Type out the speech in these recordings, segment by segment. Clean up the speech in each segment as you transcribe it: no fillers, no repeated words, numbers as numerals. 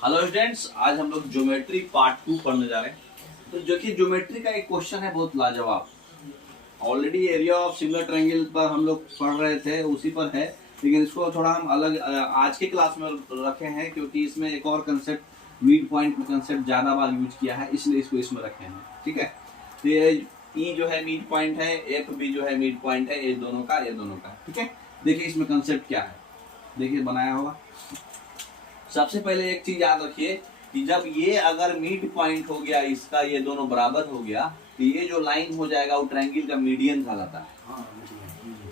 Hello students, आज हम लोग ज्योमेट्री पार्ट 2 पढ़ने जा रहे हैं। तो जो कि ज्योमेट्री का एक क्वेश्चन है बहुत लाजवाब। Already area of similar triangle पर हम लोग पढ़ रहे थे, उसी पर है, लेकिन इसको थोड़ा हम अलग आज के क्लास में रखे हैं क्योंकि इसमें एक और कंसेप्ट मिड पॉइंट कंसेप्ट ज्यादा बार यूज किया है, इसलिए इसको इसमें रखे हैं। ठीक है, तो ये ई जो है मिड पॉइंट है, एफ भी जो है मिड पॉइंट है, ये दोनों का। ठीक है, देखिए इसमें कंसेप्ट क्या है, देखिए बनाया होगा। सबसे पहले एक चीज याद रखिए कि जब ये अगर मिड पॉइंट हो गया, इसका ये दोनों बराबर हो गया, तो ये जो लाइन हो जाएगा वो ट्रायंगल का मीडियन कहलाता है।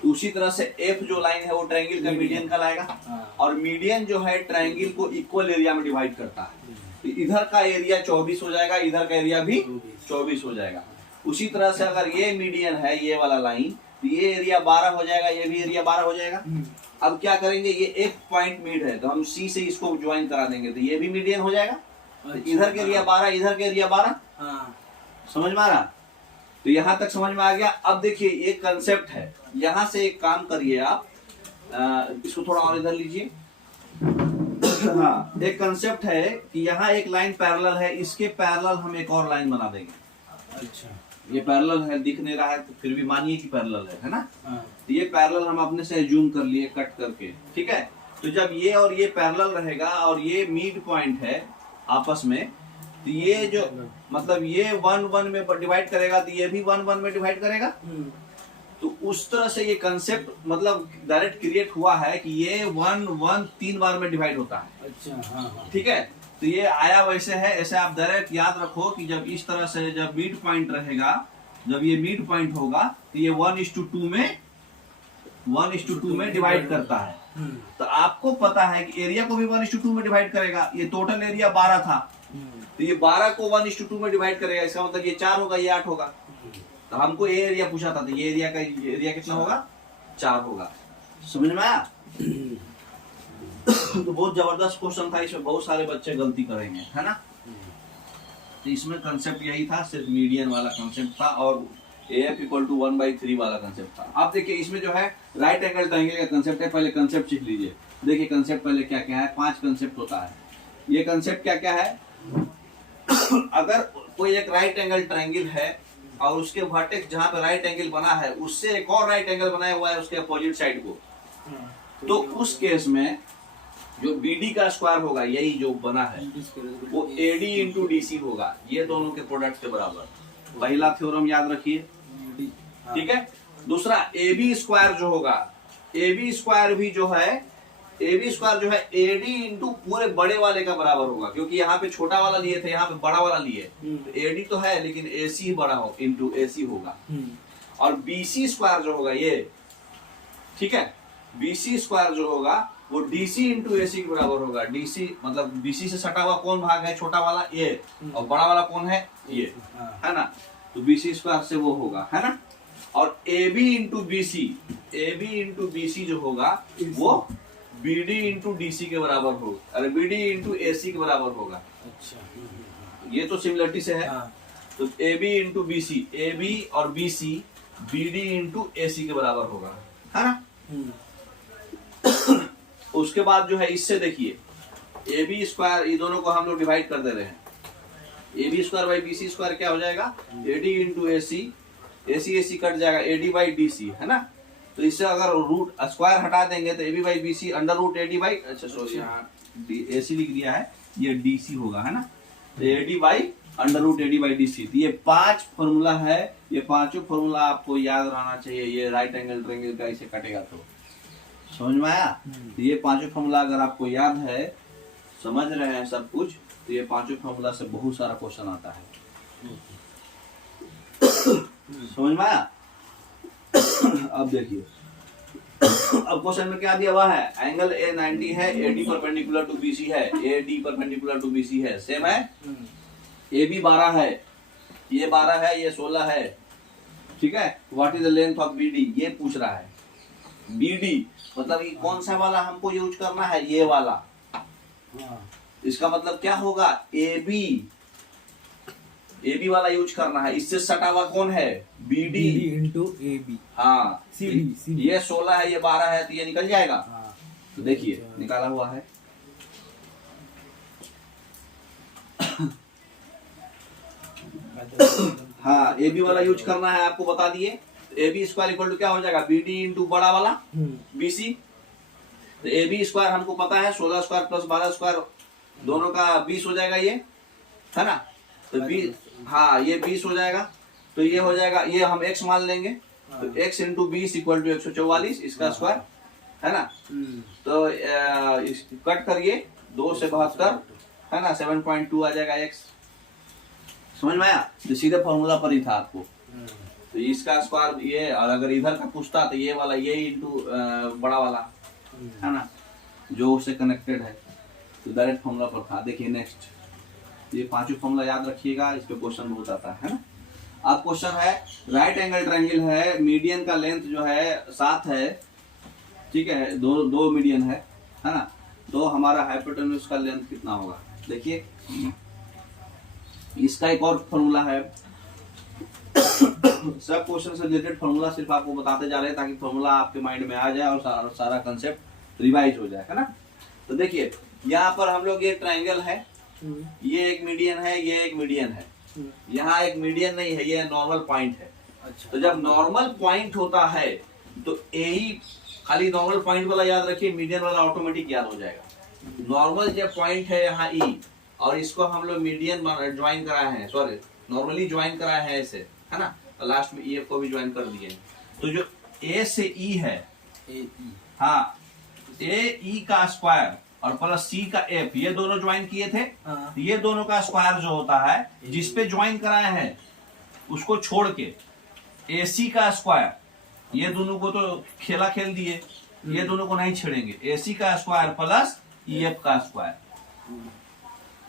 उसी तरह से एफ जो लाइन है वो ट्रायंगल का मीडियन कहलाएगा। और मीडियन जो है ट्रायंगल को इक्वल एरिया में डिवाइड करता है। तो इधर का एरिया 24 हो जाएगा, इधर का एरिया भी 24 हो जाएगा। उसी तरह से अगर ये मीडियन है, ये वाला लाइन, तो ये एरिया 12 हो जाएगा, ये भी एरिया 12 हो जाएगा। अब क्या करेंगे, ये एक पॉइंट मिड है तो हम सी से इसको ज्वाइन करा देंगे, तो ये भी मीडियन हो जाएगा। तो इधर के एरिया 12, इधर के एरिया 12। समझ में आ रहा? तो यहां तक समझ में आ गया। अब देखिए ये कंसेप्ट है, यहां से एक काम करिए आप, इसको थोड़ा और इधर लीजिए। हाँ, एक कंसेप्ट है कि यहाँ एक लाइन पैरेलल है, इसके पैरेलल हम एक और लाइन बना देंगे। अच्छा, ये पैरेलल है, दिख नहीं रहा है तो फिर भी मानिए कि पैरेलल है ना। तो ये पैरेलल हम अपने से जूम कर लिए कट करके। ठीक है, तो जब ये और ये पैरेलल रहेगा और ये मिड पॉइंट है आपस में, तो ये जो मतलब ये 1 1 में डिवाइड करेगा, तो ये भी 1 1 में डिवाइड करेगा। तो उस तरह से ये कंसेप्ट मतलब डायरेक्ट क्रिएट हुआ है कि ये 1 1 3 बार में डिवाइड होता है। अच्छा, ठीक है, तो ये आया वैसे है। ऐसे आप डायरेक्ट याद रखो कि जब इस तरह से जब मिड पॉइंट रहेगा, जब ये मिड पॉइंट होगा, तो ये 1:2 में डिवाइड करता है। तो आपको पता है कि एरिया को भी 1:2 में डिवाइड करेगा। ये टोटल एरिया 12 था, तो ये 12 को 1:2 में डिवाइड करेगा। इसका मतलब ये 4 होगा, ये 8 होगा। तो हमको ये एरिया पूछा था, तो ये एरिया कितना होगा? 4 होगा। समझ में आया? तो बहुत जबरदस्त क्वेश्चन था, इसमें बहुत सारे बच्चे गलती करेंगे, है ना। तो इसमें कंसेप्ट यही था, सिर्फ मीडियन वाला कंसेप्ट था और AF = 1/3 वाला कंसेप्ट था। आप देखिए इसमें जो है राइट एंगल ट्रायंगल का कंसेप्ट है। पहले कंसेप्ट सीख लीजिए। देखिए कंसेप्ट पहले क्या क्या है, 5 कंसेप्ट होता है। ये कंसेप्ट क्या क्या है? अगर कोई एक राइट एंगल ट्रायंगल है और उसके वर्टेक्स जहां पे राइट एंगल बना है उससे एक और राइट एंगल बनाया हुआ है उसके अपोजिट साइड को, तो उस केस में जो BD का स्क्वायर होगा, यही जो बना है, वो AD × DC होगा। ये दोनों के प्रोडक्ट के बराबर। पहला थ्योरम याद रखिए, ठीक है। दूसरा AB स्क्वायर जो होगा, AB स्क्वायर जो है AD × पूरे बड़े वाले का बराबर होगा, क्योंकि यहाँ पे छोटा वाला लिए थे, यहाँ पे बड़ा वाला लिए। तो AD तो है लेकिन AC बड़ा हो × AC होगा। और BC स्क्वायर जो होगा ये, ठीक है, BC स्क्वायर जो होगा वो DC × AC के बराबर होगा। DC मतलब BC से सटा हुआ कौन भाग है? छोटा वाला ये, और बड़ा वाला कौन है? ये, है ना। तो BC स्क्वायर से वो होगा, है ना। और AB × BC जो होगा वो BD × DC के बराबर होगा, अरे BD × AC के बराबर होगा। अच्छा, ये तो सिमिलरिटी से है। तो AB × BC, AB और BC BD × AC के बराबर होगा, है ना। उसके बाद जो है इससे देखिए AB स्क्वायर, ये दोनों को हम लोग डिवाइड कर दे रहे हैं। AB स्क्वायर / BC स्क्वायर क्या हो जाएगा? AD × AC, AC कट जाएगा, AD/DC, है ना। तो इससे अगर रूट स्क्वायर हटा देंगे तो AB/BC √AD/, अच्छा सॉरी यहाँ AC लिख दिया है, ये DC होगा, है ना। तो AD/√AD/DC। तो ये 5 फॉर्मूला है, ये पांचों फॉर्मूला आपको याद रहना चाहिए। ये राइट एंगल ट्रायंगल का इसे कटेगा तो समझ में आया। तो ये पांचों फॉर्मूला अगर आपको याद है, समझ रहे हैं सब कुछ, तो ये पांचों फॉर्मूला से बहुत सारा क्वेश्चन आता है। समझ में आया? अब देखिए, अब क्वेश्चन में क्या दिया हुआ है? एंगल A 90 है, AD % BC है, AD % BC है, सेम है। AB 12 है, ये 12 है, ये 16 है, ठीक है। What is the length of BD, ये पूछ रहा है। BD मतलब ये कौन सा वाला हमको यूज करना है? ये वाला। इसका मतलब क्या होगा? AB वाला यूज करना है। इससे सटा हुआ कौन है? BD × AB। हाँ, ये 16 है, ये 12 है, तो ये निकल जाएगा। तो देखिए निकाला हुआ है। हाँ ए बी वाला यूज करना है, आपको बता दिए। A B square equal to क्या हो जाएगा, बी डी इंटू बड़ा वाला बी सी। तो ए बी स्क्वायर हमको पता है 16 स्क्वायर प्लस 12 स्क्वायर दोनों का 20 हो जाएगा, ये है ना। तो 20, हाँ ये 20 हो जाएगा। तो ये हो जाएगा, ये हम x मान लेंगे। तो x इंटू 20 इक्वल टू 144 इसका स्क्वायर, है ना। तो कट करिए 2 से 72, है ना, 7.2 आ जाएगा x। समझ में आया। तो सीधे फॉर्मूला पर ही था आपको। तो इसका स्क्वायर ये, और अगर इधर का पूछता तो ये वाला ये इंटू बड़ा वाला, है ना, जो उससे कनेक्टेड है। तो डायरेक्ट फॉर्मूला पर था। देखिए नेक्स्ट, ये पांचों फॉर्मूला याद रखिएगा, इस पे क्वेश्चन बहुत आता है ना। अब क्वेश्चन है राइट एंगल ट्रायंगल है, मीडियन का लेंथ जो है 7 है, ठीक है, दो मीडियन है ना। तो हमारा हाइपोटेन्यूज का लेंथ कितना होगा, देखिए इसका एक और फॉर्मूला है। सब क्वेश्चन से रिलेटेड फॉर्मूला सिर्फ आपको बताते जा रहे हैं ताकि फॉर्मूला आपके माइंड में आ जाए और सारा कंसेप्ट रिवाइज हो जाए, है ना। तो देखिए यहाँ पर हम लोग, ये ट्रायंगल है, ये एक मीडियन है, ये एक मीडियन है। यहाँ एक मीडियन नहीं है, ये नॉर्मल पॉइंट है। अच्छा। तो जब नॉर्मल पॉइंट होता है तो यही खाली नॉर्मल पॉइंट वाला याद रखिए, मीडियन वाला ऑटोमेटिक याद हो जाएगा। नॉर्मल जब पॉइंट है यहाँ ई, और इसको हम लोग मीडियन ज्वाइन कराए हैं, सॉरी नॉर्मली ज्वाइन कराए हैं ऐसे, है ना। तो लास्ट में ई एफ को भी ज्वाइन कर दिए। तो जो ए से ई है, हाँ, ए ई का स्क्वायर और प्लस सी का एफ, ये दोनों ज्वाइन किए थे। ये दोनों का स्क्वायर जो होता है जिसपे ज्वाइन कराए हैं उसको छोड़ के ए सी का स्क्वायर, ये दोनों को तो खेला खेल दिए, ये दोनों को नहीं छेड़ेंगे। ए सी का स्क्वायर प्लस ई एफ का स्क्वायर,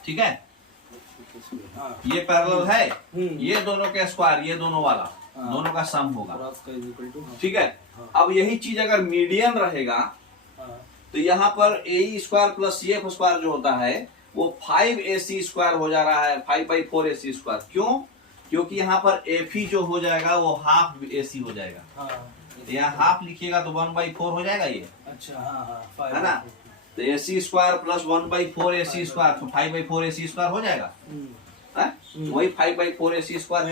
ठीक है, ये पैरेलल है। ये दोनों के स्क्वायर, ये दोनों वाला, दोनों का सम होगा, ठीक है। अब यही चीज अगर मीडियन रहेगा तो यहाँ पर A square plus C F square जो होता है वो 5ac स्क्वायर हो जा रहा है, 5/4ac स्क्वायर। क्यों? क्योंकि यहाँ पर एफ ही जो हो जाएगा वो हाफ ac हो जाएगा। यहाँ हाफ लिखिएगा तो 1/4 हो जाएगा ये। अच्छा, है ना। तो ac square plus 1/4ac square, तो 5/4ac स्क्वायर हो जाएगा, वही 5/4ac स्क्वायर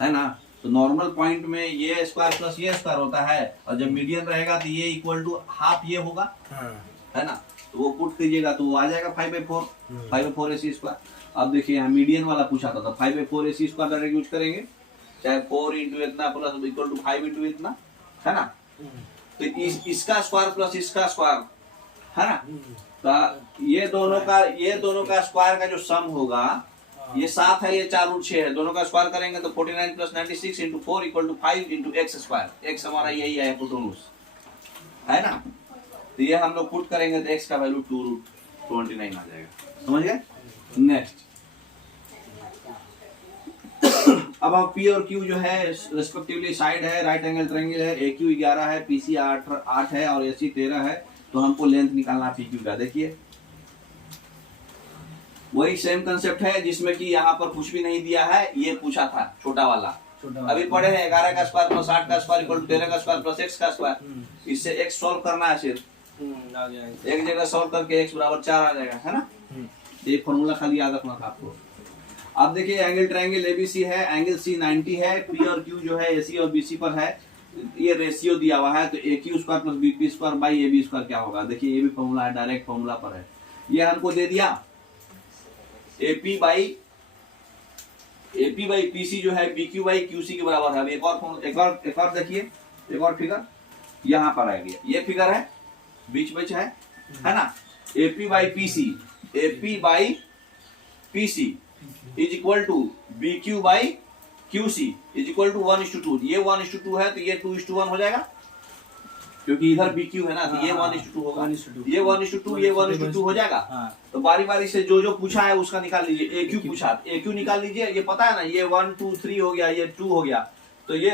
है ना। तो नॉर्मल पॉइंट में ये स्क्वायर प्लस ये स्क्वायर होता है, और जब मीडियन रहेगा तो ये इक्वल टू हाफ ये होगा, है ना। तो वो पुट कीजिएगा तो वो आ जाएगा 5/4ac स्क्वायर। अब देखिए यहाँ मीडियन वाला पूछा था, तो 5/4ac स्क्वायर डायरेक्ट यूज करेंगे, चाहे 4 इंटू इतना प्लस इक्वल टू 5 इंटू इतना, है ना। तो इसका स्क्वायर प्लस इसका स्क्वायर, है ना। तो ये दोनों का स्क्वायर का जो सम होगा, ये 7 है, ये 4 रूट 6 है, दोनों का स्क्वायर करेंगे तो 49 plus 96 into 4 equal to 5 into X square. X हमारा यही है हिपोटेन्यूज, है ना। तो ये हम लोग पुट करेंगे तो एक्स का वैल्यू 2√29 आ जाएगा। समझ गए। नेक्स्ट, अब हम पी और क्यू जो है रिस्पेक्टिवली साइड है, राइट एंगल ट्रायंगल है, ए क्यू 11 है, पी सी 8 है और ए सी 13 है। तो हमको लेंथ निकालना पी क्यू का। देखिए वही सेम कंसेप्ट है जिसमें कि यहाँ पर कुछ भी नहीं दिया है, ये पूछा था छोटा वाला। अभी पढ़े हैं 11 का स्क्वायर प्लस 8 का स्क्वायर इक्वल टू 13 का स्क्वायर प्लस x का स्क्वायर। इससे x सॉल्व करना है, सिर्फ एक जगह सॉल्व करके x बराबर 4 आ जाएगा, है ना। ये फॉर्मूला खाली याद रखना था आपको। अब देखिए एंगल ट्रायंगल एबीसी है, एंगल सी 90 है, पी और क्यू जो है एसी और बीसी पर है। ये रेशियो दिया हुआ है, तो A Q square plus BP square by A B square क्या होगा। देखिए ये भी फॉर्मूला है, डायरेक्ट फॉर्मूला पर है। ये हमको दे दिया एपी बाई पीसी जो है बीक्यू बाई क्यूसी के बराबर है। अब एक और देखिए, एक और फिगर यहाँ पर आ गया। ये फिगर है, बीच है ना। AP by PC is equal to BQ by QC is equal to 1:2। ये 1:2 है तो ये 2:1 हो जाएगा, क्योंकि इधर BQ है ना। तो ये 1:2 होगा, ये 1:2, ये 1:2 हो जाएगा। तो बारी बारी से जो पूछा है उसका निकाल लीजिए। AQ पूछा, AQ निकाल लीजिए। ये पता है ना, ये 1 2 3 हो गया, ये 2 हो गया, तो ये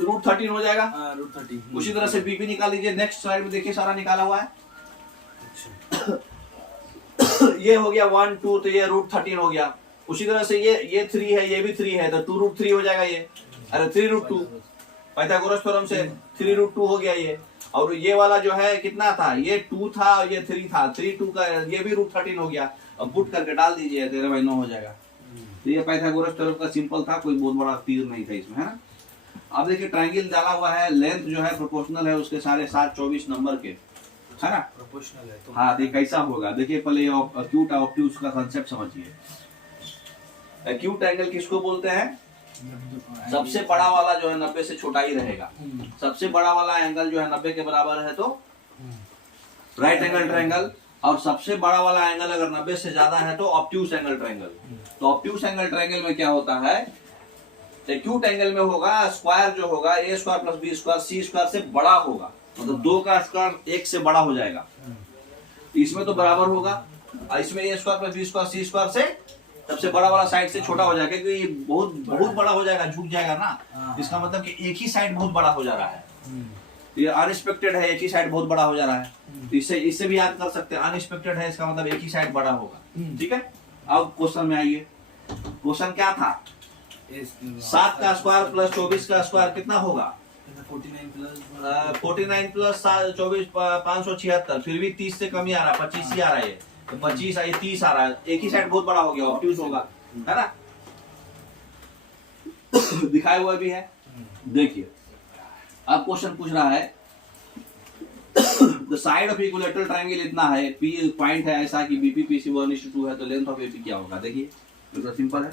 √13 हो जाएगा। √13। उसी तरह से BP निकाल लीजिए। नेक्स्ट स्लाइड में देखिए सारा निकाला हुआ है। ये हो गया 1 2, तो ये √13 हो गया। उसी तरह से ये 3 है, ये भी 3 है, तो 2√3 हो जाएगा। ये अरे 3√2 पाइथागोरस थ्योरम से 3√2 हो गया ये। और ये वाला जो है कितना था, ये 2 था और ये 3 था, 3 2 का ये भी √13 हो गया। अब पुट करके डाल दीजिए 13/9 हो जाएगा। तो ये पाइथागोरस थ्योरम का सिंपल था, कोई बहुत बड़ा तीर नहीं था इसमें, है ना। अब देखिए ट्रायंगल डाला हुआ है, लेंथ जो है प्रोपोर्शनल है उसके सारे 7 24 नंबर के, है ना, प्रोपोर्शनल है तो हाँ। देखिए कैसा होगा, देखिए पहले एक्यूट ऑब्ट्यूज का कांसेप्ट समझिए। एक्यूट एंगल किसको बोलते हैं, सबसे बड़ा वाला जो है 90 से छोटा ही रहेगा। सबसे बड़ा वाला एंगल जो है 90 के बराबर है तो राइट एंगल ट्रायंगल, और सबसे बड़ा वाला एंगल अगर 90 से ज्यादा है तो ऑब्ट्यूज एंगल ट्रायंगल। तो ऑब्ट्यूज एंगल ट्रायंगल में क्या होता है, एक्यूट एंगल में होगा स्क्वायर जो होगा a² + b² c² से बड़ा होगा, मतलब 2 का स्क्वायर 1 से बड़ा हो जाएगा। इसमें तो बराबर होगा, और इसमें a² + b² c² से सबसे बड़ा वाला साइड से छोटा हो जाएगा, क्योंकि ये बहुत बहुत बड़ा हो जाएगा, झुक जाएगा ना। इसका मतलब कि एक ही साइड बहुत बड़ा हो जा रहा है, ये अनएक्सपेक्टेड है, एक ही साइड बहुत बड़ा हो जा रहा है। तो इससे भी याद कर सकते हैं, अनएक्सपेक्टेड है इसका मतलब एक ही साइड बड़ा होगा। ठीक है, अब क्वेश्चन में आइए। क्वेश्चन क्या था, 7 का स्क्वायर प्लस 24 का स्क्वायर कितना होगा, 49 प्लस 24 576, फिर भी 30 से कम ही आ रहा है, 25 ही आ रहा है, तो 25 ये 30 आ रहा है, एक ही साइड बहुत बड़ा हो गया, ऑब्ट्यूज होगा, है ना। दिखाया हुआ भी है। देखिए अब क्वेश्चन पूछ रहा है the side of equilateral triangle इतना है, पी पॉइंट है ऐसा कि बीपी पीसी 1:2 है, तो लेंथ ऑफ एपी क्या होगा। देखिए बिल्कुल सिंपल है,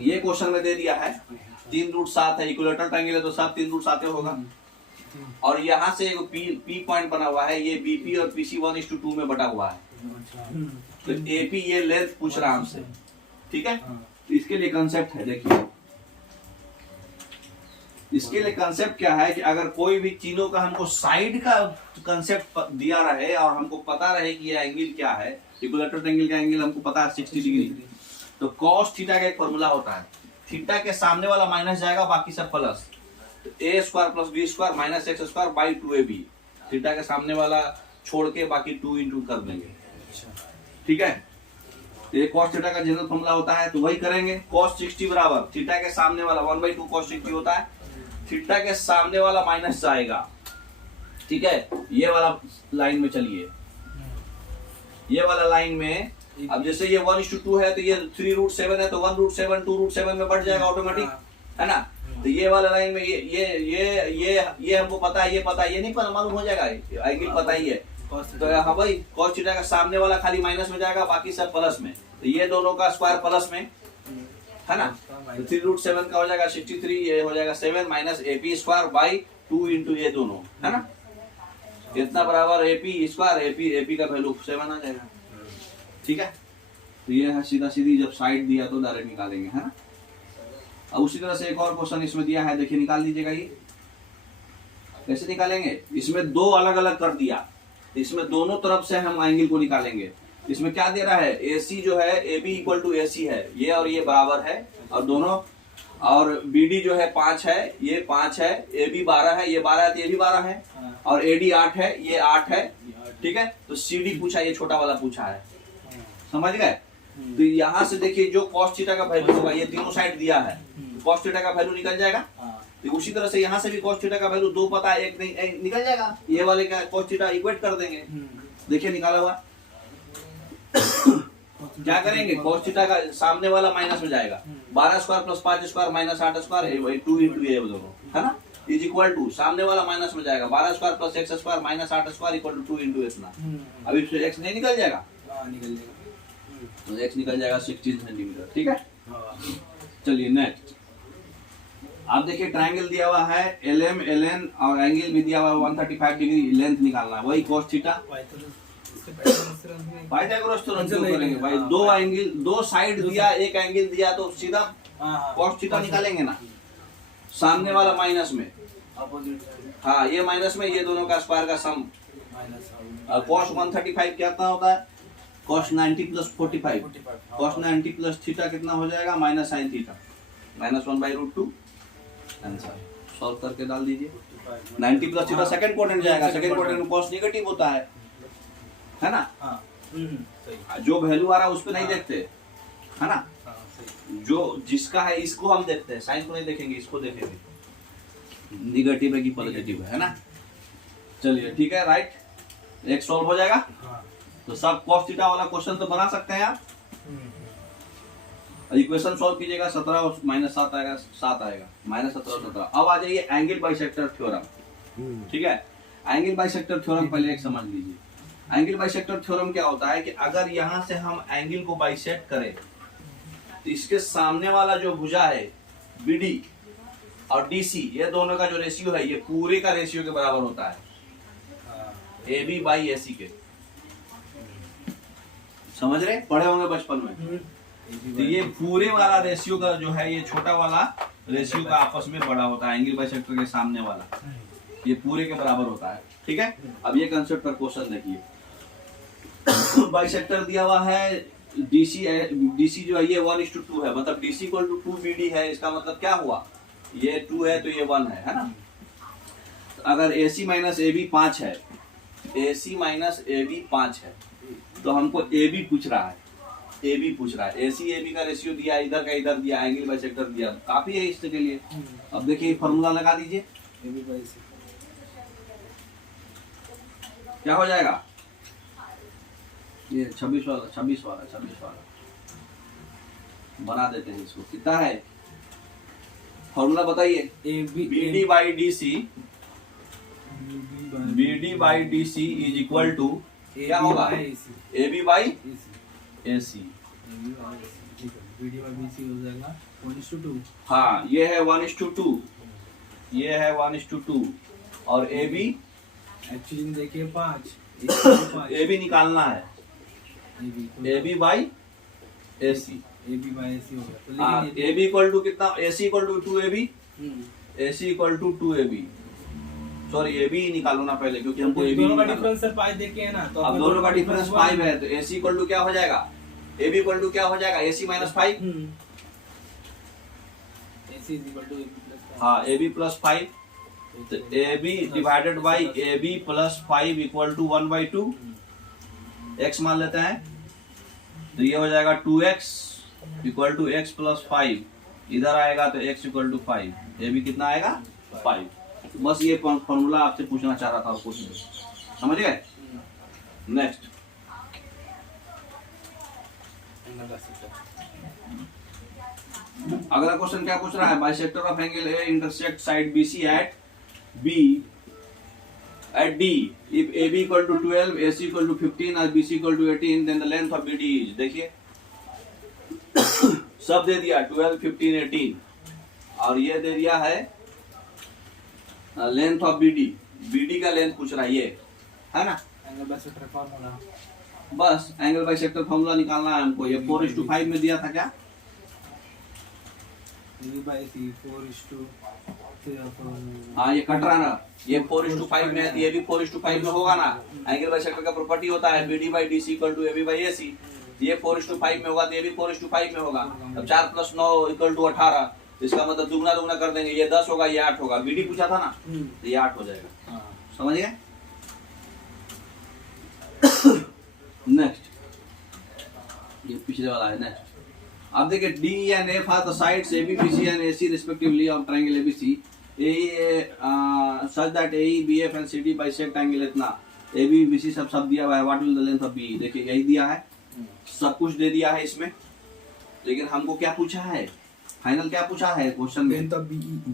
ये क्वेश्चन में दे दिया है 3√7 है, इक्विलेटरल ट्रायंगल है तो सब 3√7 होगा। और यहाँ से एक पी पॉइंट बना हुआ है, ये बीपी और पीसी 1:2 में बटा हुआ है, तो एपी ये लेंथ पूछ रहा हमसे, ठीक है। इसके लिए कंसेप्ट है, देखिए इसके लिए कंसेप्ट क्या है कि अगर कोई भी तीनों का हमको साइड का कंसेप्ट दिया रहे और हमको पता रहे कि ये एंगल क्या है, इक्विलेटरल ट्रायंगल का एंगल हमको पता है 60 डिग्री, तो cos थीटा का एक फॉर्मूला होता है, थीटा के सामने वाला माइनस जाएगा, बाकी सब plus, a² + b² - x² / 2ab, theta के सामने वाला छोड़ के बाकी 2 इंटू कर देंगे, ठीक है। तो ये cos थीटा का जनरल फॉर्मूला होता है, तो वही करेंगे। cos 60 बराबर थीटा के सामने वाला 1/2 cos 60 होता है, थीटा के सामने वाला माइनस जाएगा, ठीक है। ये वाला लाइन में चलिए, ये वाला लाइन में अब जैसे ये 1:2 है तो ये 3√7 है, तो 1√7 2√7 में बढ़ जाएगा ऑटोमेटिक, है ना। तो ये वाला लाइन में ये हमको पता है, ये पता है, ये नहीं पता मालूम हो जाएगा, एंगल पता ही है, तो हाँ भाई cos थीटा का सामने वाला खाली माइनस में जाएगा, बाकी सब प्लस में, तो ये दोनों का स्क्वायर प्लस में, है ना। तो 3√7 का हो जाएगा 63, ये हो जाएगा 7 - AP² / 2 इंटू ये दोनों, है ना, इतना बराबर AP², AP का वैल्यू 7 आ जाएगा, ठीक है। तो ये है सीधा सीधी, जब साइड दिया तो डायरेक्ट निकालेंगे, है ना। अब उसी तरह से एक और क्वेश्चन इसमें दिया है, देखिए निकाल दीजिएगा। ये कैसे निकालेंगे, इसमें दो अलग अलग कर दिया, इसमें दोनों तरफ से हम एंगल को निकालेंगे। इसमें क्या दे रहा है, AC जो है AB = AC है, ये और ये बराबर है, और दोनों, और BD जो है 5 है, ये 5 है, AB 12 है, ये 12 है, तो ये भी 12 है, और AD 8 है, ये 8 है, ठीक है। तो CD पूछा, ये छोटा वाला पूछा है, समझ गए। तो यहाँ से देखिए जो cos थीटा का वैल्यू होगा, ये तीनों साइड दिया है, cos थीटा का वैल्यू निकल जाएगा। तो उसी तरह से यहाँ से भी cos थीटा का वैल्यू 2 पता है, 1 नहीं, निकल जाएगा, ये वाले का cos थीटा इक्वेट कर देंगे। देखिए निकाला हुआ क्या करेंगे, cos थीटा का सामने वाला माइनस में जाएगा, 12² + 5² - 8² 2 इंटू ये दोनों, है ना, = सामने वाला माइनस में जाएगा, 12² + x² - 8² 2 इंटू इतना। अभी x नहीं निकल जाएगा, तो x निकल जाएगा 16 सेंटीमीटर, ठीक है। चलिए नेक्स्ट, आप देखिए ट्रायंगल दिया हुआ है, LM LN और एंगल भी दिया हुआ है 135 डिग्री, लेंथ निकालना है, वही cos थीटा। पाइथागोरस थ्योरम क्यों करेंगे भाई, दो एंगल, दो साइड दिया, एक एंगल दिया, तो सीधा cos थीटा निकालेंगे ना, सामने वाला माइनस में, हाँ ये माइनस में, ये दोनों का स्क्वायर का सम, और cos 135 कितना होता है, cos 90 + 45, cos 90 + थीटा कितना हो जाएगा, -sin थीटा, -1/√2, आंसर सॉल्व करके डाल दीजिए। 90 + थीटा सेकंड क्वाड्रेंट जाएगा, सेकंड क्वाड्रेंट में cos नेगेटिव होता है ना, जो वैल्यू आ रहा है उस पे नहीं देखते, है ना, जो जिसका है इसको हम देखते हैं, साइन को नहीं देखेंगे, इसको देखेंगे। निगेटिव है कि पॉजिटिव है ना। चलिए ठीक है, राइट, एक सॉल्व हो जाएगा। तो सब cos थीटा वाला क्वेश्चन तो बना सकते हैं आप। इक्वेशन सॉल्व कीजिएगा, 17 और -7 आएगा, 7 आएगा, -17 और 17। अब आ जाइए एंगल बाइसेक्टर थ्योरम। ठीक है, एंगल बाइसेक्टर थ्योरम पहले एक समझ लीजिए। एंगल बाइसेक्टर थ्योरम क्या होता है कि अगर यहां से हम एंगल को बाइसेक्ट करें तो इसके सामने वाला जो भुजा है BD और DC, ये दोनों का जो रेशियो है ये पूरे का रेशियो के बराबर होता है AB बाई AC के। समझ रहे, पढ़े होंगे बचपन में। तो ये पूरे वाला रेशियो का जो है, ये छोटा वाला रेशियो का आपस में बड़ा होता है एंगल बाइसेक्टर के सामने वाला, ये पूरे के बराबर होता है। ठीक है, अब ये कंसेप्ट पर क्वेश्चन देखिए। बाइसेक्टर दिया हुआ है, DC जो है ये 1:2 है, मतलब DC इक्वल टू 2 BD है। इसका मतलब क्या हुआ, ये 2 है तो ये 1 है ना। तो अगर AC माइनस AB 5 है, AC माइनस AB 5 है, तो हमको AB पूछ रहा है, AB पूछ रहा है। AC AB का रेशियो दिया, इधर का इधर दिया, एंगल बाइसेक्टर दिया, काफी है इसके लिए। अब देखिए फॉर्मूला लगा दीजिए, क्या हो जाएगा, ये 26 वाला बना देते हैं इसको। कितना है फॉर्मूला बताइए, BD by DC is equal to क्या होगा, AB बाई AC। हाँ, ये है 1:2, ये है 1:2 और AB एक्चुअली देखिए 5 AB निकालना है, AB by AC। AB by AC होगा तो हाँ, लेकिन AB इक्वल टू कितना, AC equal to 2AB, AC equal to 2AB। Sorry, AB निकालो ना पहले, क्योंकि हमको AB दोनों का डिफरेंस सर 5 देखे है ना, तो अब दोनों का डिफरेंस 5 है, तो AC इक्वल टू क्या हो जाएगा, AB इक्वल टू क्या हो जाएगा, AC minus 5। AC is equal to AB plus 5। हाँ, AB प्लस 5, तो AB divided by AB plus 5 equal to 1/2। x मान लेते हैं, तो ये हो जाएगा 2x equal to x plus 5, इधर आएगा तो x इक्वल टू 5, AB कितना आएगा 5। बस ये फॉर्मूला आपसे पूछना चाह रहा था, और कुछ नहीं, समझ गए। नेक्स्ट, अगला क्वेश्चन क्या पूछ रहा है, bisector of angle A intersect side BC at B at D if AB equal to 12, AC equal to 15 और BC equal to 18, then the length of BD is। देखिए सब दे दिया, 12, 15, 18 और ये दे दिया है लेंथ ऑफ BD का लेंथ पूछ रहा है, ये है ना। एंगल बाइसेक्टर फार्मूला, बस एंगल बाइसेक्टर फार्मूला निकालना है हमको। ये 4:5 में दिया था क्या, AB बाई AC 4:3। हाँ, ये कट रहा ना, ये 4:5 में है, तो ये भी 4:5 में होगा ना। एंगल बाइसेक्टर का प्रॉपर्टी होता है BD by DC equal to AB by AC। ये 4:5 में होगा, तो ये भी 4:5 में होगा। अब 4 + 9 इक्वल टू 18, इसका मतलब दुगना कर देंगे, ये 10 होगा, ये 8 होगा। BD पूछा था ना, तो ये 8 हो जाएगा। समझ गए। नेक्स्ट, ये पिछले वाला है। नेक्स्ट, अब देखिए D and F are the sides AB, BC and AC respectively of triangle ABC such that AE, BF and CD bisect angle इतना, AB, BC सब दिया हुआ है। What will the length of BE, देखिए यही दिया है, सब कुछ दे दिया है इसमें, लेकिन हमको क्या पूछा है, फाइनल क्या पूछा है क्वेश्चन में,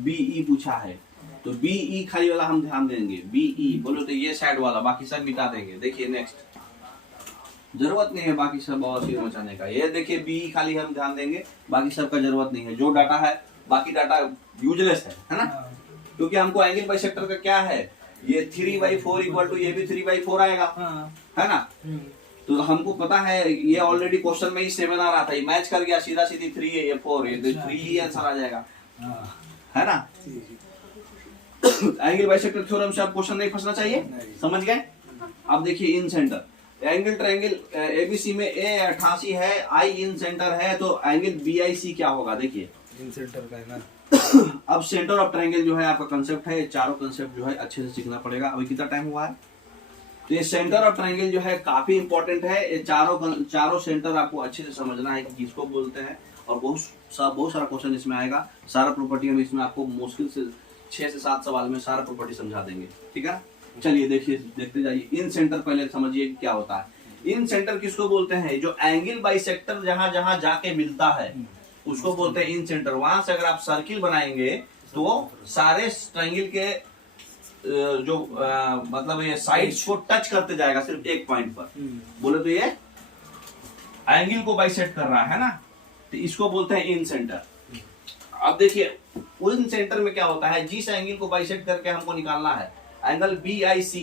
BE पूछा है। तो BE खाली वाला हम ध्यान देंगे, BE बोलो तो ये साइड वाला, बाकी सब मिटा देंगे। देखिए नेक्स्ट, जरूरत नहीं है बाकी सब और सिर मचाने का। ये देखिए BE खाली हम ध्यान देंगे, बाकी सब का जरूरत नहीं है। जो डाटा है, बाकी डाटा यूजलेस है ना, क्योंकि हमको एंगल बाइसेक्टर का क्या है, ये 3/4 इक्वल टू ये भी 3/4 आएगा, है ना। तो हमको पता है, ये ऑलरेडी क्वेश्चन में ही 7 आ रहा था, ये मैच कर गया, सीधा सीधी 3 है, ये 4 है, तो 3 ही आंसर आ जाएगा, है ना। एंगल बाइसेक्टर थ्योरम से आप क्वेश्चन नहीं फंसना चाहिए, समझ गए। अब देखिए इन सेंटर एंगल ट्रायंगल ABC में A 88 है, I इन सेंटर है, तो एंगल BIC क्या होगा, देखिए इन सेंटर का है ना। अब सेंटर ऑफ ट्रायंगल जो है आपका कंसेप्ट है, चारों कंसेप्ट जो है अच्छे से सीखना पड़ेगा। अभी कितना टाइम हुआ है, तो ये सेंटर ऑफ ट्रायंगल जो है काफी इंपॉर्टेंट है। ये चारों सेंटर आपको अच्छे से समझना है कि किसको बोलते हैं, और बहुत सारा क्वेश्चन इसमें आएगा। सारा प्रॉपर्टी हम इसमें आपको मुश्किल से 6 से 7 सवाल में सारा प्रॉपर्टी समझा देंगे, ठीक है। चलिए देखिए, देखते जाइए। इन सेंटर पहले समझिए क्या होता है। इन सेंटर किसको बोलते हैं? जो एंगल बाइसेक्टर जहां जहां जाके मिलता है उसको बोलते हैं इन सेंटर। वहां से अगर आप सर्किल बनाएंगे तो सारे ट्रायंगल के जो मतलब ये साइड्स को टच करते जाएगा सिर्फ एक पॉइंट पर। बोले तो ये एंगल को बाइसेक्ट कर रहा है ना, तो इसको बोलते हैं इन सेंटर। अब देखिए इन सेंटर में क्या होता है, जिस एंगल को बाइसेक्ट करके हमको निकालना है एंगल BIC,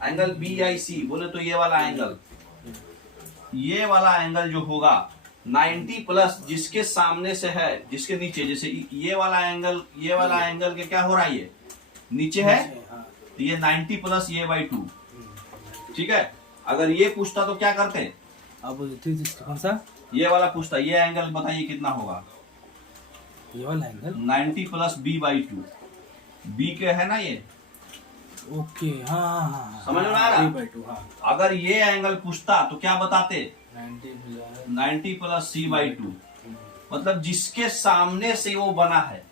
एंगल BIC बोले तो ये वाला एंगल, ये वाला एंगल जो होगा 90 प्लस जिसके सामने से है, जिसके नीचे, जैसे ये वाला एंगल के क्या हो रहा है, ये नीचे है तो ये 90 प्लस ये बाई 2, ठीक है। अगर ये पूछता तो क्या करते, अब कौन सा ये वाला पूछता, ये एंगल बताइए कितना होगा, ये वाला angle 90 plus B by 2, B के है ना ये, ओके हाँ समझ में आ रहा? B/2 हाँ। अगर ये एंगल पूछता तो क्या बताते, 90 प्लस C बाई 2, मतलब जिसके सामने से वो बना है,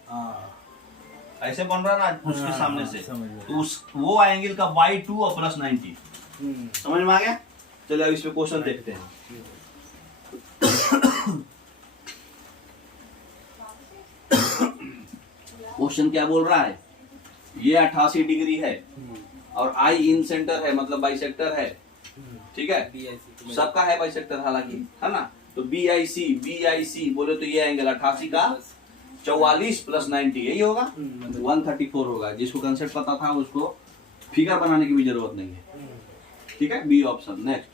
ऐसे बन रहा ना उसके सामने से, तो उस वो एंगल का बाई 2 और प्लस 90, समझ में आ गया। चलिए अब इसमें क्वेश्चन देखते हैं। क्वेश्चन क्या बोल रहा है, ये 88 डिग्री है और I इन सेंटर है, मतलब बाइसेक्टर है, ठीक है। सबका है बाइसेक्टर हालांकि, है ना। तो BIC बोले तो ये एंगल 88 का 44 प्लस 90 यही होगा, 134 होगा। जिसको कंसेप्ट पता था उसको फिगर बनाने की भी जरूरत नहीं है, ठीक है। B option. नेक्स्ट,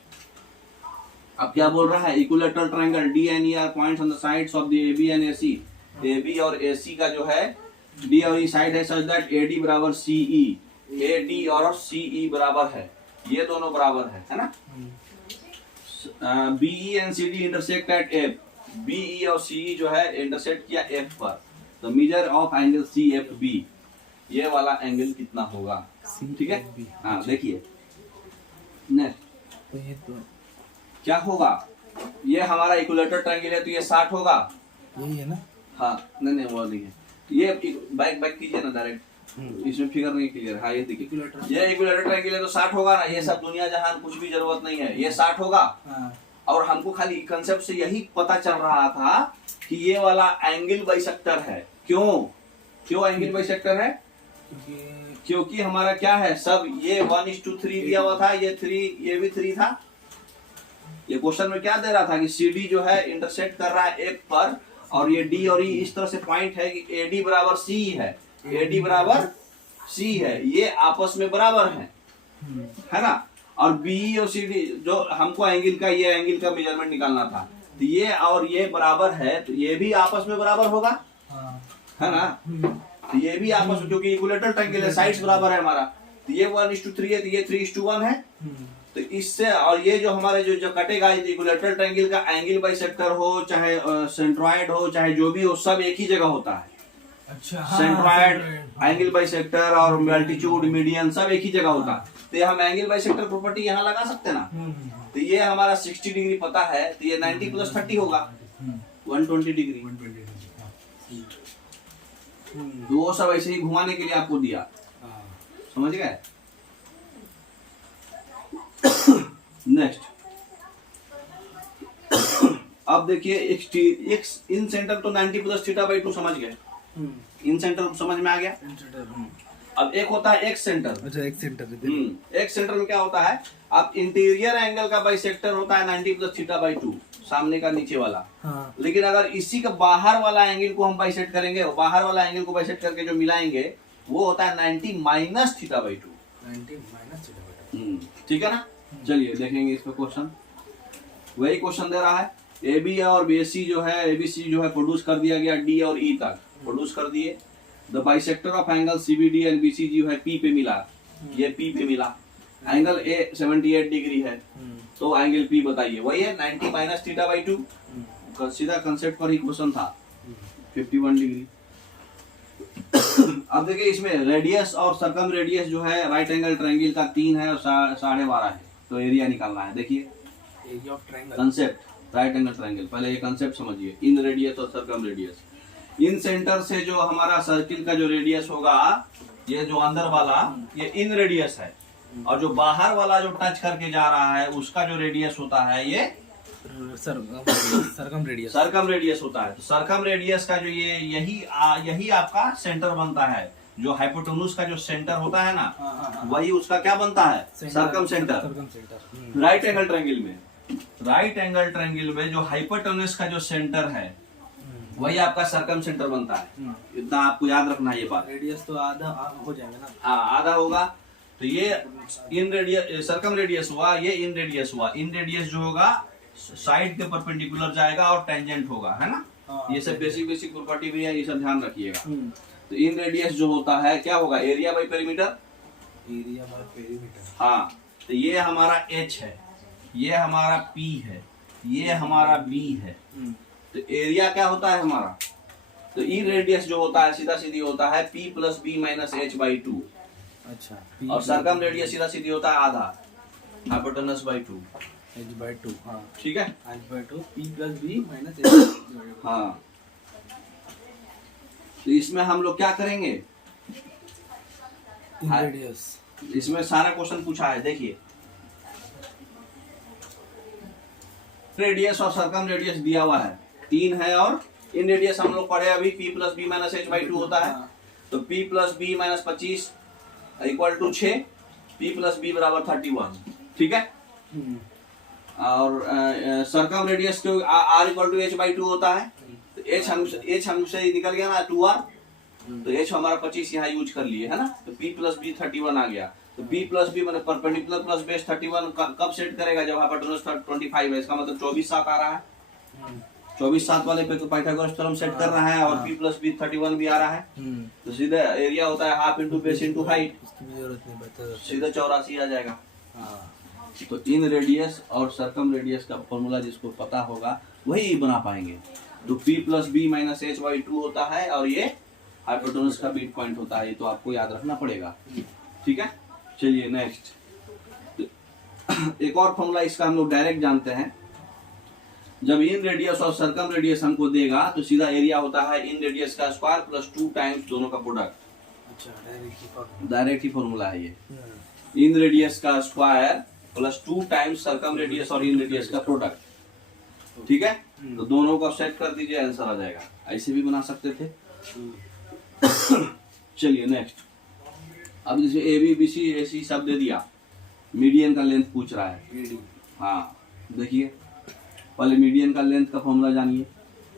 अब क्या बोल रहा है, equilateral triangle D and E are points on the sides of the AB and AC। AB और AC का जो है D और E साइड है such that AD बराबर CE, AD और CE बराबर है, ये दोनों बराबर है ना। BE and CD intersect at F, BE और CE जो है इंटरसेक्ट किया F पर, तो मेजर ऑफ एंगल CFB, ये वाला एंगल कितना होगा, ठीक है। हाँ देखिए नेक्स्ट, तो ये तो क्या होगा, ये हमारा इक्विलेटरल ट्रायंगल है तो ये 60 होगा, यही है ना। हाँ नहीं वो नहीं है, ये बैक कीजिए ना डायरेक्ट, इसमें फिगर नहीं क्लियर। हाँ ये देखिए, ये इक्विलेटरल ट्रायंगल है तो 60 होगा ना, ये सब दुनिया जहान कुछ भी जरूरत नहीं है, ये 60 होगा। और हमको खाली कंसेप्ट से यही पता चल रहा था कि ये वाला एंगल बाइसेक्टर है। क्यों एंगल बाइसेक्टर है, क्योंकि हमारा क्या है, सब ये 1:3 दिया हुआ था, ये 3, ये भी 3 था। ये क्वेश्चन में क्या दे रहा था कि CD जो है इंटरसेक्ट कर रहा है F पर, और ये D और E इस तरह से पॉइंट है कि AD बराबर C है, AD बराबर C है, ये आपस में बराबर है ना। और BE और CD जो हमको एंगल का, ये एंगल का मेजरमेंट निकालना था, तो ये और ये बराबर है, तो ये भी आपस में बराबर होगा, है ना। तो ये भी आपस में, क्योंकि इक्विलेटरल ट्रायंगल है, साइड्स बराबर है हमारा, तो ये 1:3 है तो ये 3:1 है। तो इससे, और ये जो हमारे जो कटेगा इक्विलेटरल ट्रायंगल का एंगल बाइसेक्टर हो, चाहे सेंट्रॉइड हो, चाहे जो भी हो, सब एक ही जगह होता है। अच्छा, सेंट्रॉइड, एंगल बाइसेक्टर और मल्टीट्यूड, मीडियन सब एक ही जगह होता है। तो ये हम एंगल बाइसेक्टर प्रॉपर्टी यहाँ लगा सकते हैं ना। तो ये हमारा 60 डिग्री पता है, तो ये 90 प्लस 30 होगा, 120 डिग्री। तो वो सब ऐसे ही घुमाने के लिए आपको दिया, समझ गए। नेक्स्ट, अब देखिए इन सेंटर तो 90 प्लस θ/2 समझ गए, इन सेंटर समझ में आ गया। अब एक होता है एक्स सेंटर। अच्छा, एक सेंटर एक्स सेंटर में क्या होता है, आप इंटीरियर एंगल का बाइसेक्टर होता है 90 प्लस θ/2, सामने का नीचे वाला। हाँ। लेकिन अगर इसी का बाहर वाला एंगल को हम बाइसेक्ट करेंगे, बाहर वाला एंगल को बाइसेक्ट करके जो मिलाएंगे वो होता है 90 माइनस θ/2, ठीक है ना। चलिए देखेंगे इस पे क्वेश्चन, वही क्वेश्चन दे रहा है। AB और BC जो है, ABC जो है प्रोड्यूस कर दिया गया, D और E तक प्रोड्यूस कर दिए। The bisector of angle CBD and BC जो है P पे मिला, ये P पे मिला। एंगल A 78 डिग्री है, तो एंगल P बताइए, वही है 90 माइनस θ/2। सीधा कंसेप्ट पर ही क्वेश्चन था, 51 डिग्री। अब देखिए इसमें रेडियस और सर्कम रेडियस जो है राइट एंगल ट्रायंगल का 3 है और 12.5 है, तो एरिया निकालना है। देखिए area of triangle, concept right angle triangle, पहले ये कंसेप्ट समझिए, इन रेडियस और सर्कम रेडियस। इन सेंटर से जो हमारा सर्किल का जो रेडियस होगा, ये जो अंदर वाला ये इन रेडियस है, और जो बाहर वाला जो टच करके जा रहा है उसका जो रेडियस होता है ये सरकम रेडियस। सरकम रेडियस होता है। तो सरकम रेडियस का जो ये यही आपका सेंटर बनता है। जो हाइपोटेन्यूज का जो सेंटर होता है ना, वही उसका क्या बनता है, सरकम सेंटर। राइट एंगल ट्रायंगल में जो हाइपोटेन्यूज का जो सेंटर है वही आपका सरकम सेंटर बनता है। इतना आपको याद रखना है ये बात। रेडियस तो आधा हो जाएगा ना। हाँ, आधा होगा। तो ये इन रेडियस सरकम रेडियस हुआ, ये इन रेडियस हुआ। इन रेडियस जो होगा साइड के परपेंडिकुलर जाएगा और टेंजेंट होगा, है ना। ये सब बेसिक प्रॉपर्टी भी है, ये सब ध्यान रखिएगा। तो इन रेडियस जो होता है क्या होगा, एरिया बाई पेरीमीटर। हाँ, तो ये हमारा H है, ये हमारा P है, ये हमारा B है। तो एरिया क्या होता है हमारा, तो इन रेडियस जो होता है सीधा सीधी होता है P plus B minus H/2। अच्छा। और सरकम रेडियस सीधा सीधी होता है आधा, हाइपोटेन्यूज बाई 2। H/2। हाँ, ठीक है, H/2 P plus B minus H। हाँ। तो इसमें हम लोग क्या करेंगे, रेडियस इसमें सारा क्वेश्चन पूछा है। देखिए, रेडियस और सरकम रेडियस दिया हुआ है 3 है, और इन रेडियस हम लोग पढ़े अभी P plus B minus H/2 होता है। तो P plus B minus 25 equal to 6, P plus B बराबर 31। ठीक है। और सरकम रेडियस को R इक्वल टू H/2 होता है। तो H हमसे निकल गया ना 2R, तो H हमारा 25 यहाँ यूज कर लिए, है ना। तो P प्लस बी 31 आ गया। तो P प्लस बी मतलब परपेंडिकुलर प्लस बेस 31 कब सेट करेगा, जब हाइपोटेन्यूज 25 है। इसका मतलब 24/7 आ रहा है। 24/7 वाले पे तो पाइथागोरस थ्योरम सेट कर रहा है, और P प्लस बी 31 भी आ रहा है। तो सीधा एरिया होता है half into base into height, सीधा 84 आ जाएगा। तो इन रेडियस और सरकम रेडियस का फॉर्मूला जिसको पता होगा वही बना पाएंगे। तो P plus B minus H/2 होता है, और ये हाइपोटेन्यूज का मिड पॉइंट होता है। ये तो आपको याद रखना पड़ेगा। ठीक है, चलिए नेक्स्ट। एक और फॉर्मूला इसका हम लोग डायरेक्ट जानते हैं। जब इन रेडियस और सरकम रेडियस हमको देगा तो सीधा एरिया होता है इन रेडियस का स्क्वायर प्लस 2 टाइम्स दोनों का प्रोडक्ट। अच्छा, डायरेक्ट ही फॉर्मूला है ये। इन रेडियस का स्क्वायर प्लस 2 टाइम्स सरकम रेडियस और इन रेडियस का प्रोडक्ट। ठीक है, तो दोनों का सेट कर दीजिए, आंसर आ जाएगा। ऐसे भी बना सकते थे। चलिए नेक्स्ट। अब जैसे ABC AC सब दे दिया, मीडियन का लेंथ पूछ रहा है। हाँ, देखिए पहले मीडियन का लेंथ का फॉर्मूला जानिए।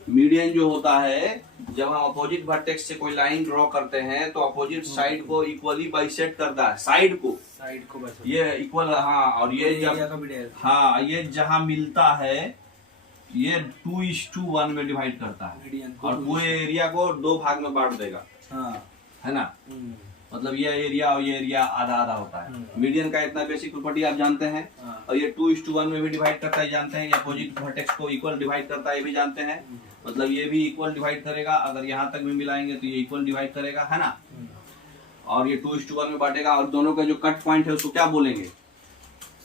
मीडियन जो होता है, जब हम अपोजिट वर्टेक्स से कोई लाइन ड्रॉ करते हैं तो अपोजिट साइड को इक्वली बाइसेक्ट करता है। साइड को ये इक्वल, हाँ। और ये जब, हाँ, ये जहाँ मिलता है ये 2:1 में डिवाइड करता है, और पूरे एरिया को 2 भाग में बांट देगा, है ना। मतलब ये एरिया और ये एरिया आधा आधा होता है। मीडियन का इतना बेसिक प्रॉपर्टी आप जानते हैं। और ये 2:1 में भी डिवाइड करता है, जानते हैं। ये अपोजिट वर्टेक्स को इक्वल डिवाइड करता है, ये भी जानते हैं। मतलब ये भी इक्वल डिवाइड करेगा, अगर यहाँ तक भी मिलाएंगे तो ये इक्वल डिवाइड करेगा, है ना। और ये 2:1 में बांटेगा, और दोनों का जो कट पॉइंट है उसको क्या बोलेंगे,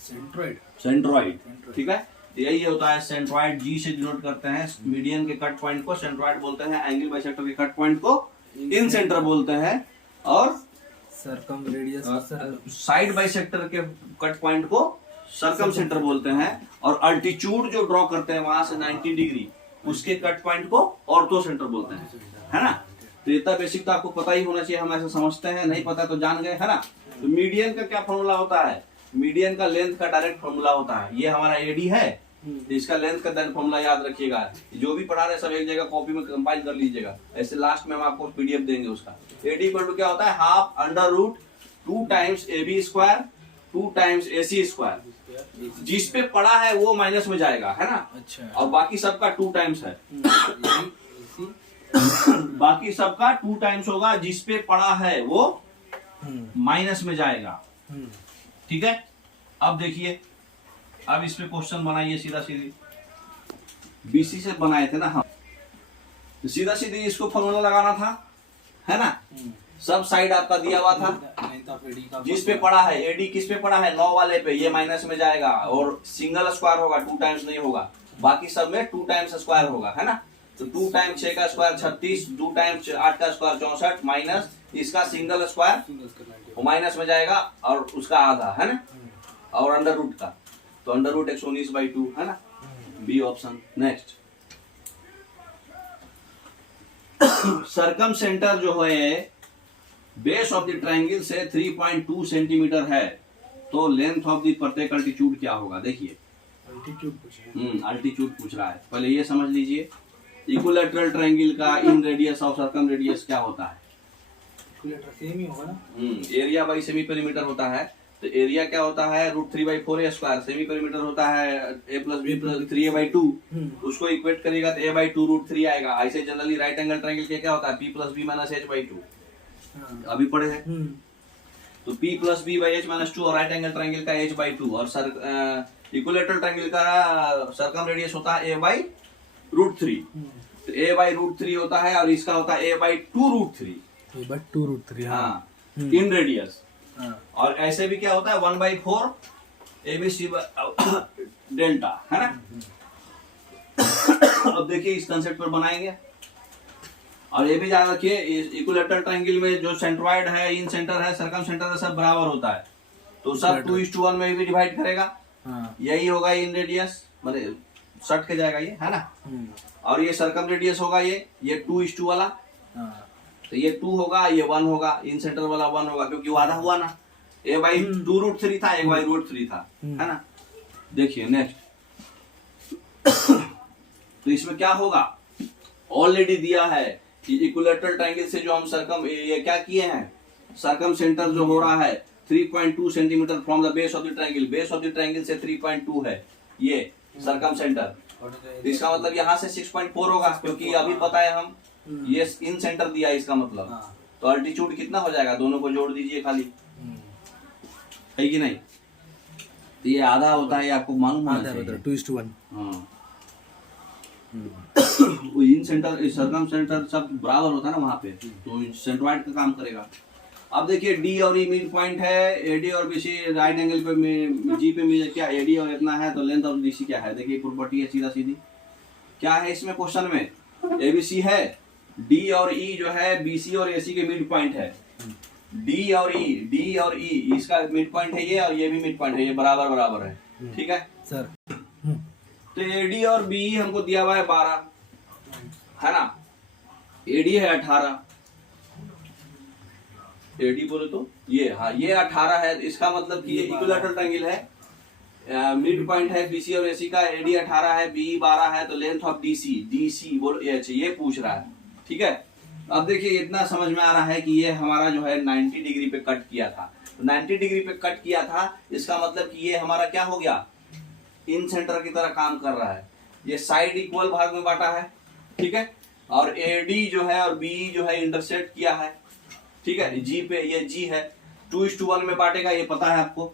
सेंट्रॉइड। ठीक है, यही होता है सेंट्रॉइड। G से डिनोट करते हैं मीडियन के कट पॉइंट को, सेंट्रॉइड बोलते हैं। एंगल बाइसेक्टर के कट पॉइंट को इन सेंटर बोलते हैं, और सरकम रेडियस साइड बाइसेक्टर के कट पॉइंट को सरकम सेंटर बोलते हैं। और अल्टीट्यूड जो ड्रॉ करते हैं वहां से 90 डिग्री, उसके कट पॉइंट को ऑर्थो सेंटर बोलते हैं, है ना। तो इतना बेसिक तो आपको पता ही होना चाहिए, हम ऐसा समझते हैं। नहीं पता तो जान गए, है ना। तो मीडियन का क्या फॉर्मूला होता है, मीडियन का लेंथ का डायरेक्ट फॉर्मूला होता है। ये हमारा AD है, तो इसका लेंथ का फॉर्मूला याद रखिएगा। जो भी पढ़ा रहे सब एक जगह कॉपी में कंपाइल कर लीजिएगा, ऐसे लास्ट में हम आपको PDF देंगे उसका। AD इक्वल टू क्या होता है, half under root 2 times AB square 2 times AC square. जिस पे पड़ा है वो माइनस में जाएगा, है ना। अच्छा। और बाकी सबका 2 टाइम्स है। बाकी सबका 2 टाइम्स होगा, जिस पे पड़ा है वो माइनस में जाएगा। ठीक है, अब देखिए, अब इस पे क्वेश्चन बनाइए सीधा सीधी। BC से बनाए थे ना हम, तो सीधा सीधी इसको फॉर्मूला लगाना था, है ना। सब साइड आपका दिया हुआ था। जिस पे पड़ा है AD, किस पे पड़ा है, 9 वाले पे, ये माइनस में जाएगा। और सिंगल स्क्वायर होगा, 2 टाइम्स नहीं होगा। बाकी सब में 2 टाइम्स स्क्वायर होगा, है ना। तो 2 टाइम्स 6 का स्क्वायर 36, 2 टाइम्स 8 का स्क्वायर 64 माइनस इसका सिंगल स्क्वायर सिंगल का 90 वो माइनस में जाएगा और उसका आधा है ना, और अंडर रूट का, तो अंडर रूट 119/2 है ना, बी ऑप्शन। नेक्स्ट, सरकम सेंटर जो है बेस ऑफ द ट्रायंगल से 3.2 सेंटीमीटर है, तो लेंथ ऑफ द प्रत्येक अल्टीट्यूड क्या होगा? देखिए अल्टीट्यूड पूछे। अल्टीट्यूड पूछ रहा है, पहले ये समझ लीजिए इक्विलैटरल ट्रायंगल का इन रेडियस और सर्कम रेडियस क्या होता है? इक्विलैटरल सेम ही होगा ना। एरिया बाई सेमी पेरीमीटर होता है, तो एरिया क्या होता है √3/4 स्क्वायर, सेमी पेरीमीटर होता है a + b + 3a/2, उसको इक्वेट करेगा तो a/2 √3 आएगा। ऐसे जनरली राइट एंगल ट्रायंगल के क्या होता है p + b - h/2, अभी पढ़े हैं। तो p + b / h - 2 और राइट एंगल ट्रायंगल का h/2 और इक्विलैटरल ट्रायंगल का सर्कम रेडियस होता है a/√3, तो a/√3 होता है और इसका होता है a/2√3, a/2√3 हाँ इन रेडियस। और ऐसे भी क्या होता है 1/4 ABC डेल्टा है ना। अब देखिए इस कंसेप्ट पर बनाएंगे, और ये भी याद रखिए इक्विलैटरल ट्रायंगल में जो सेंट्रॉइड है, इन सेंटर है, सर्कम सेंटर है, सब बराबर होता है, तो सब 2:1 में भी डिवाइड करेगा। यही होगा इन रेडियस, मतलब सट के जाएगा ये है ना, और ये सर्कम रेडियस होगा ये 2:2 वाला, तो ये 2 होगा, ये 1 होगा, इन सेंटर वाला 1 होगा, क्योंकि वो आधा हुआ ना, a/2√3 था, a/√3 था, है ना। देखिए नेक्स्ट, तो इसमें क्या होगा, ऑलरेडी दिया है कि इक्विलैटरल ट्रायंगल से जो हम सर्कम ये क्या किए हैं, सर्कम सेंटर जो हो रहा है 3.2 centimetre from the base of the triangle, base of the triangle से 3.2 है ये सर्कम सेंटर, इसका मतलब यहाँ से 6.4 होगा, क्योंकि अभी पता है हम ये इन सेंटर दिया है, इसका मतलब तो अल्टीट्यूड कितना हो जाएगा, दोनों को जोड़ दीजिए खाली, है कि नहीं। तो ये आधा होता है, आपको मालूम होना चाहिए 2:1। हाँ वो इन सेंटर सर्कम सेंटर सब बराबर होता है ना वहां पे, तो सेंट्रॉइड का काम करेगा। अब देखिए डी और ई मिड पॉइंट है, एडी और बीसी राइट एंगल पे जी पे मिल क्या एडी और इतना है, तो लेंथ ऑफ डीसी क्या है, देखिए प्रॉपर्टी है सीधा सीधी, क्या है इसमें क्वेश्चन में एबीसी है, डी और ई जो है बीसी और एसी के मिड पॉइंट है, डी और ई इसका मिड पॉइंट है ये, और ये भी मिड पॉइंट है, ये बराबर बराबर है, ठीक है सर। तो एडी और बी हमको दिया हुआ है 12 है ना, एडी है 18, एडी बोले तो ये, हाँ ये 18 है, इसका मतलब कि ये इक्विलैटरल ट्रायंगल है, मिड पॉइंट है बीसी और एसी का, एडी 18 है, बी 12 है, तो लेंथ ऑफ डीसी बोलो ये पूछ रहा है, ठीक है। अब देखिए इतना समझ में आ रहा है कि ये हमारा जो है 90 डिग्री पे कट किया था, तो 90 डिग्री पे कट किया था, इसका मतलब कि ये हमारा क्या हो गया, इन सेंटर की तरह काम कर रहा है, ये साइड इक्वल भाग में बांटा है, ठीक है, और एडी जो है और बी जो है इंटरसेक्ट किया है, ठीक है, जी पे ये जी है, 2:1 में बांटेगा, ये पता है आपको,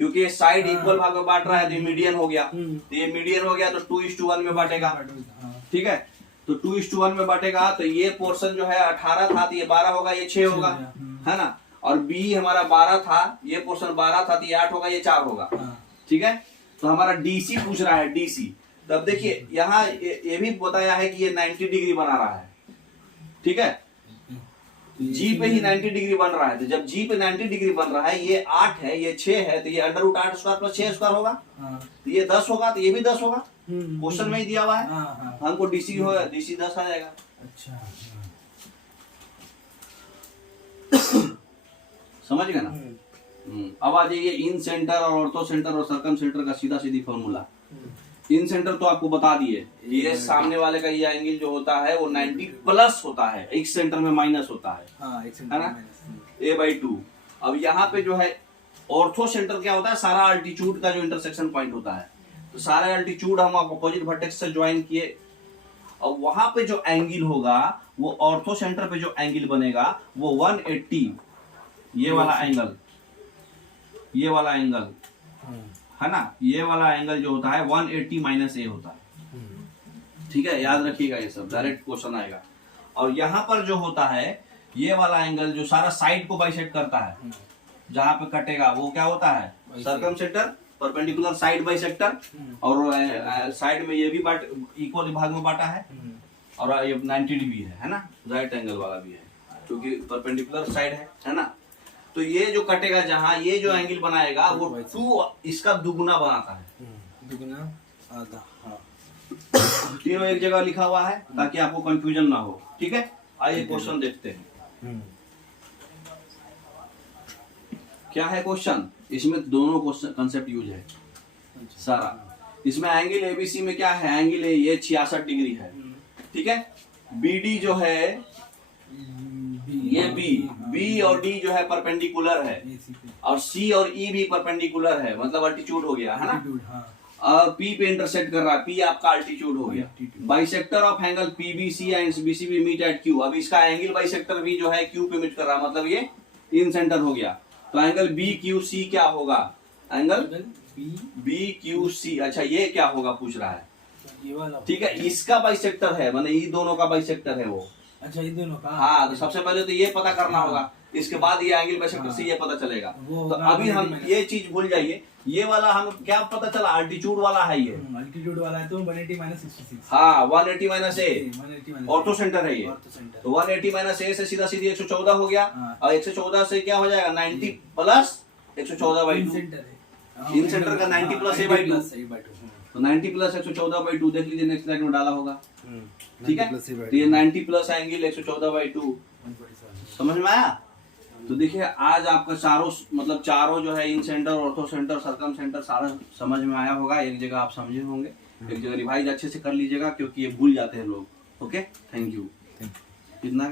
क्योंकि ये साइड इक्वल भाग में बांट रहा है, तो ये मीडियन हो गया, तो ये मीडियन हो गया, तो 2:1 में बांटेगा, ठीक है, तो 2:1 में बांटेगा, तो ये पोर्शन जो है 18 था, तो ये 12 होगा, ये 6 होगा, है ना, और बी हमारा 12 था, ये पोर्शन 12 था, तो ये 8 होगा, ये 4 होगा, ठीक है। तो हमारा डीसी पूछ रहा है, डीसी, तब देखिए यहाँ ये भी बताया है कि ये 90 डिग्री बना रहा है, ठीक है, जी पे ही 90 डिग्री बन रहा है, तो जब जी पे 90 डिग्री बन रहा है, ये 8 है, ये 6 है, तो ये √8² + 6² होगा, तो ये 10 होगा, तो ये भी 10 होगा, क्वेश्चन में ही दिया हुआ है, हमको डीसी हो, डीसी 10 आ जाएगा। अच्छा समझ गए ना। अब आ जाइए इन सेंटर और ऑर्थो सेंटर और सर्कम सेंटर का सीधा सीधी फॉर्मूला। इन सेंटर तो आपको बता दिए, ये सामने वाले का ये एंगल जो होता है वो 90 प्लस होता है, एक सेंटर में माइनस होता है, है ना, a/2। अब यहाँ पे जो है ऑर्थो सेंटर क्या होता है, सारा अल्टीट्यूड का जो इंटरसेक्शन पॉइंट होता है, तो सारे अल्टीट्यूड हम अपोजिट वर्टेक्स से ज्वाइन किए, और वहां पे जो एंगल होगा वो ऑर्थो सेंटर पे जो एंगल बनेगा वो 180, ये वाला एंगल, ये वाला एंगल है ना, ये वाला एंगल जो होता है 180 - a होता है, ठीक है, याद रखिएगा, ये सब डायरेक्ट क्वेश्चन आएगा। और यहाँ पर जो होता है ये वाला एंगल जो सारा साइड को बाइसेक्ट करता है, जहां पे कटेगा वो क्या होता है, circum centre, perpendicular side bisector, और साइड में ये भी इक्वल भाग में बांटा है, और ये 90 डिग्री है ना, राइट एंगल वाला भी है क्योंकि परपेंडिकुलर साइड है ना। तो ये जो कटेगा जहां ये जो एंगल बनाएगा वो 2 इसका दुगुना बनाता है। दुगना आधा। हाँ तीनों एक जगह लिखा हुआ है ताकि आपको कंफ्यूजन ना हो। ठीक है, आइए क्वेश्चन देखते हैं क्या है क्वेश्चन। इसमें दोनों क्वेश्चन कंसेप्ट यूज है सारा। इसमें एंगल एबीसी में क्या है, एंगल ये 66 डिग्री है। ठीक है, बीडी जो है ये बी और डी जो है परपेंडिकुलर है और सी और ई भी परपेंडिकुलर है, मतलब अल्टीट्यूड हो गया है ना। पी पे इंटरसेक्ट कर रहा है, पी आपका अल्टीट्यूड हो गया। Bisector of angle PBC and BCB meet at Q. अब इसका एंगल बाइसेक्टर भी जो है क्यू पे मीट कर रहा है, मतलब ये इन सेंटर हो गया। तो एंगल बी क्यू सी क्या होगा, एंगल बी क्यू सी। अच्छा ये क्या होगा पूछ रहा है। ये वाला ठीक है, इसका बाइसेक्टर है, माने ये दोनों का बाइसेक्टर है वो। अच्छा ये दोनों का। हाँ, तो सबसे पहले तो ये पता करना होगा, इसके बाद ये एंगल बाइसेक्टर से ये पता चलेगा। तो अभी हम ये चीज भूल जाइए, ये वाला हम क्या पता चला, अल्टीट्यूड वाला है ये। अल्टीट्यूड वाला है तो 180 - 66। हाँ 180 माइनस ए 180 ऑर्थो सेंटर है ये। तो 180 माइनस ए से सीधा सीधी 114 हो गया। और 114 से क्या हो जाएगा 90 प्लस 114/2। इन सेंटर का 90 प्लस a/2। तो 90 प्लस 114/2 देख लीजिए नेक्स्ट स्लाइड में डाला होगा। ठीक है, तो ये 90 प्लस एंगल 114/2 समझ में आया। तो देखिए आज आपका चारों जो है incentre, orthocentre, circumcentre सारा समझ में आया होगा। एक जगह आप समझे होंगे, एक जगह रिवाइज अच्छे से कर लीजिएगा क्योंकि ये भूल जाते हैं लोग। Okay, thank you. कितना